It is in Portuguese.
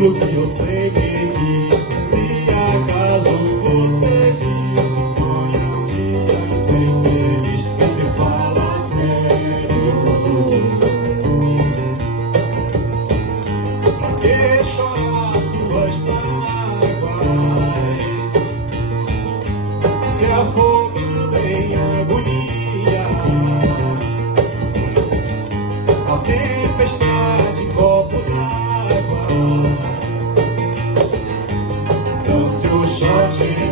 aquilo que eu sempre quis. Se acaso você diz que sonha um dia ser feliz, você fala sério. Pra que chorar suas mágoas, se afogando em agonia? A tempestade copo d'água, dance o shot.